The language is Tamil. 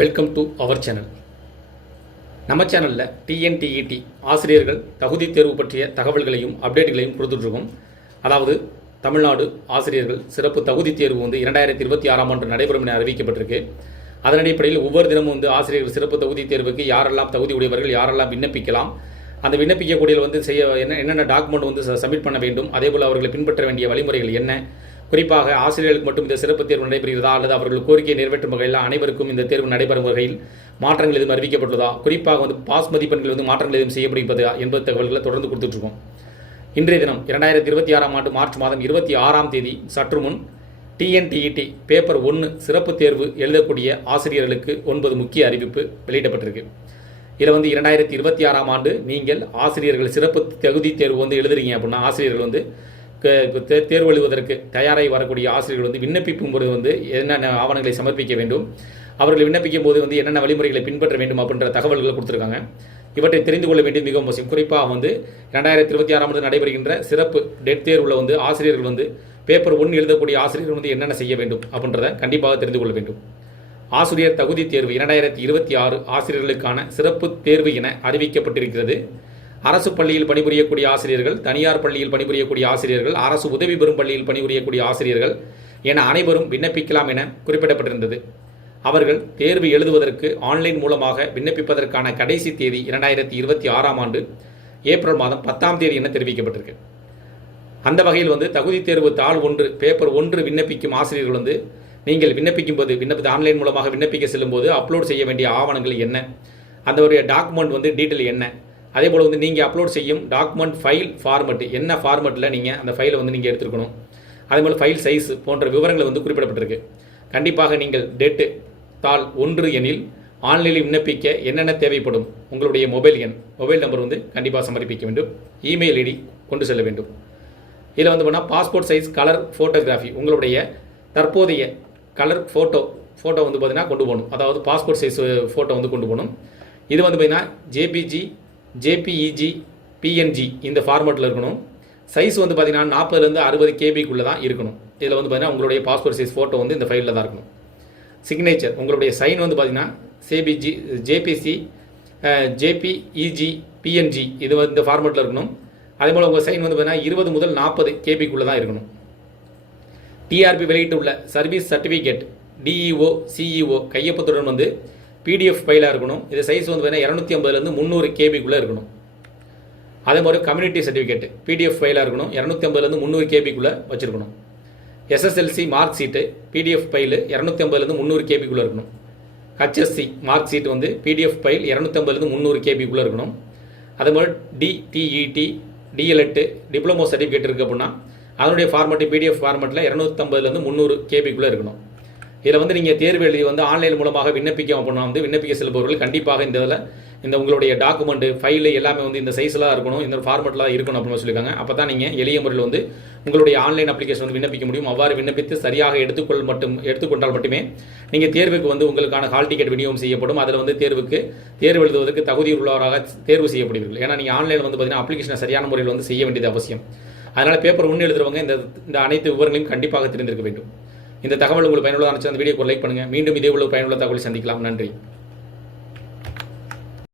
Welcome to our channel. நம்ம சேனலில் டிஎன்டிஇடி ஆசிரியர்கள் தகுதி தேர்வு பற்றிய தகவல்களையும் அப்டேட்டுகளையும் கொடுத்துட்ருக்கோம். அதாவது தமிழ்நாடு ஆசிரியர்கள் சிறப்பு தகுதி தேர்வு 2026 ஆண்டு நடைபெறும் என அறிவிக்கப்பட்டிருக்கு. அதன் அடிப்படையில் ஒவ்வொரு தினமும் ஆசிரியர்கள் சிறப்பு தகுதி தேர்வுக்கு யாரெல்லாம் தகுதி உடையவர்கள் யாரெல்லாம் விண்ணப்பிக்கலாம், அந்த விண்ணப்பிக்கக்கூடிய செய்ய என்னென்ன டாக்குமெண்ட் சப்மிட் பண்ண வேண்டும், அதேபோல் அவர்களை பின்பற்ற வேண்டிய வழிமுறைகள் என்ன, குறிப்பாக ஆசிரியர்களுக்கு மட்டும் இந்த சிறப்பு தேர்வு நடைபெறுகிறதா அல்லது அவர்கள் கோரிக்கையை நிறைவேற்றும் வகையில் அனைவருக்கும் இந்த தேர்வு நடைபெறும் வகையில் மாற்றங்கள் எதுவும் அறிவிக்கப்பட்டுள்ளதா, குறிப்பாக பாஸ் மதிப்பெண்கள் மாற்றங்கள் எதுவும் செய்யப்படுகிறது என்பது தகவல்களை தொடர்ந்து கொடுத்துட்ருக்கோம். இன்றைய தினம் 2026 ஆண்டு மார்ச் மாதம் 26ஆம் தேதி சற்று முன் டிஎன்டிஇடி பேப்பர் 1 சிறப்பு தேர்வு எழுதக்கூடிய ஆசிரியர்களுக்கு 9 முக்கிய அறிவிப்பு வெளியிடப்பட்டிருக்கு. இதில் 2026ஆம் ஆண்டு நீங்கள் ஆசிரியர்கள் சிறப்பு தகுதி தேர்வு எழுதுறீங்க அப்படின்னா ஆசிரியர்கள் தேர்வு எழுதுவதற்கு தயாராகி வரக்கூடிய ஆசிரியர்கள் விண்ணப்பிக்கும் போது என்னென்ன ஆவணங்களை சமர்ப்பிக்க வேண்டும், அவர்கள் விண்ணப்பிக்கும் போது என்னென்ன வழிமுறைகளை பின்பற்ற வேண்டும் அப்படின்ற தகவல்களை கொடுத்துருக்காங்க. இவற்றை தெரிந்து கொள்ள வேண்டியது மிகவும் அவசியம். குறிப்பாக 2026ஆம் ஆண்டு நடைபெறுகின்ற சிறப்பு டெட் தேர்வில் ஆசிரியர்கள் பேப்பர் 1 எழுதக்கூடிய ஆசிரியர்கள் என்னென்ன செய்ய வேண்டும் அப்படின்றத கண்டிப்பாக தெரிந்து கொள்ள வேண்டும். ஆசிரியர் தகுதி தேர்வு 2026 ஆசிரியர்களுக்கான சிறப்பு தேர்வு என அறிவிக்கப்பட்டிருக்கிறது. அரசு பள்ளியில் பணிபுரியக்கூடிய ஆசிரியர்கள், தனியார் பள்ளியில் பணிபுரியக்கூடிய ஆசிரியர்கள், அரசு உதவி பெறும் பள்ளியில் பணிபுரியக்கூடிய ஆசிரியர்கள் என அனைவரும் விண்ணப்பிக்கலாம் என குறிப்பிடப்பட்டிருந்தது. அவர்கள் தேர்வு எழுதுவதற்கு ஆன்லைன் மூலமாக விண்ணப்பிப்பதற்கான கடைசி தேதி 2026ஆம் ஆண்டு ஏப்ரல் மாதம் 10ஆம் தேதி என தெரிவிக்கப்பட்டிருக்கு. அந்த வகையில் தகுதி தேர்வு தாள் 1 பேப்பர் 1 விண்ணப்பிக்கும் ஆசிரியர்கள் நீங்கள் விண்ணப்பிக்கும் போது ஆன்லைன் மூலமாக விண்ணப்பிக்க செல்லும் போது அப்லோட் செய்ய வேண்டிய ஆவணங்கள் என்ன, அந்த ஒரு டாக்குமெண்ட் டீட்டெயில் என்ன, அதே போல் நீங்கள் அப்லோட் செய்யும் டாக்குமெண்ட் ஃபைல் ஃபார்மெட் என்ன ஃபார்மெட்டில் நீங்கள் அந்த ஃபைலை நீங்கள் எடுத்துருக்கணும், அதே போல் ஃபைல் சைஸ் போன்ற விவரங்கள் குறிப்பிடப்பட்டிருக்கு. கண்டிப்பாக நீங்கள் டெட்டு தாள் 1 எனில் ஆன்லைனில் விண்ணப்பிக்க என்னென்ன தேவைப்படும், உங்களுடைய மொபைல் நம்பர் கண்டிப்பாக சமர்ப்பிக்க வேண்டும், இமெயில் ஐடி கொண்டு செல்ல வேண்டும். இதில் பண்ணால் பாஸ்போர்ட் சைஸ் கலர் ஃபோட்டோகிராஃபி உங்களுடைய தற்போதைய கலர் ஃபோட்டோ பார்த்தீங்கன்னா கொண்டு போகணும். அதாவது பாஸ்போர்ட் சைஸ் ஃபோட்டோ கொண்டு போகணும். இது பார்த்தீங்கன்னா ஜேபிஜி, ஜேபிஇஜி, பிஎன்ஜி இந்த ஃபார்மெட்டில் இருக்கணும். சைஸ் பார்த்தீங்கன்னா 40லேருந்து 60 கேபிக்குள்ளே தான் இருக்கணும். இதில் பார்த்தீங்கன்னா உங்களுடைய பாஸ்போர்ட் சைஸ் ஃபோட்டோ இந்த ஃபைலில் தான் இருக்கணும். சிக்னேச்சர் உங்களுடைய சைன் பார்த்தீங்கன்னா சேபிஜி, ஜேபிசி, ஜேபிஇஜி, பிஎன்ஜி இது இந்த ஃபார்மெட்டில் இருக்கணும். அதே போல் உங்கள் சைன் பார்த்தீங்கன்னா 20 முதல் 40 கேபிக்குள்ளே தான் இருக்கணும். டிஆர்பி வெளியிட்டுள்ள சர்வீஸ் சர்டிஃபிகேட் டிஇஓ, சிஇஓ கையொப்பத்துடன் பிடிஎஃப் ஃபைலாக இருக்கணும். இது சைஸ் பார்த்தீங்கன்னா 250லேருந்து 300 கேபிக்குள்ளே இருக்கணும். அதே மாதிரி கம்யூனிட்டி சர்டிஃபிகேட் பிடிஎஃப் ஃபைலாக இருக்கணும், 250லேருந்து 300 கேபிக்குள்ளே வச்சுருக்கணும். SSLC mark sheet PDF file 250லேருந்து 300 கேபிக்குள்ளே இருக்கணும். HSC mark sheet PDF file 250லேருந்து 300 கேபிக்குள்ளே இருக்கணும். அதே மாதிரி டிடிஇடி, டிஎல்எட்டு டிப்ளமோ சர்டிஃபிகேட் இருக்குது அப்படின்னா அதனுடைய ஃபார்மெட்டு பிடிஎஃப் ஃபார்மெட்டில் 250லேருந்து 300 கேபிக்குள்ளே இருக்கணும். இதில் நீங்கள் தேர்வு எழுதி ஆன்லைன் மூலமாக விண்ணப்பிக்க அப்படின்னா விண்ணப்பிக்க செல்பவர்கள் கண்டிப்பாக இந்த உங்களுடைய டாக்குமெண்ட் ஃபைலு எல்லாமே இந்த சைஸ்லாம் இருக்கணும், இந்த ஃபார்மெட்லாம் இருக்கணும் அப்படின்னு சொல்லியிருக்காங்க. அப்போ தான் நீங்கள் எளிய முறையில் உங்களுடைய ஆன்லைன் அப்ளிகேஷன் விண்ணப்பிக்க முடியும். அவ்வாறு விண்ணப்பித்து சரியாக எடுத்துக்கொண்டால் மட்டுமே நீங்கள் தேர்வுக்கு உங்களுக்கான ஹால் டிக்கெட் விநியோகம் செய்யப்படும். அதில் தேர்வு எழுதுவதற்கு தகுதி உள்ளவராக தேர்வு செய்யப்படுவீர்கள். ஏன்னா நீங்கள் ஆன்லைனில் பார்த்தீங்கன்னா அப்ளிகேஷனை சரியான முறையில் செய்ய வேண்டியது அவசியம். அதனால் பேப்பர் 1 எழுதுறவங்க இந்த அனைத்து விவரங்களையும் கண்டிப்பாக தெரிந்திருக்க வேண்டும். இந்த தகவல் உங்களுக்கு பயனுள்ளதாக இருந்துச்சு அந்த வீடியோக்கு லைக் பண்ணுங்கள். மீண்டும் இதே உள்ள பயனுள்ள தகவலை சந்திக்கலாம். நன்றி.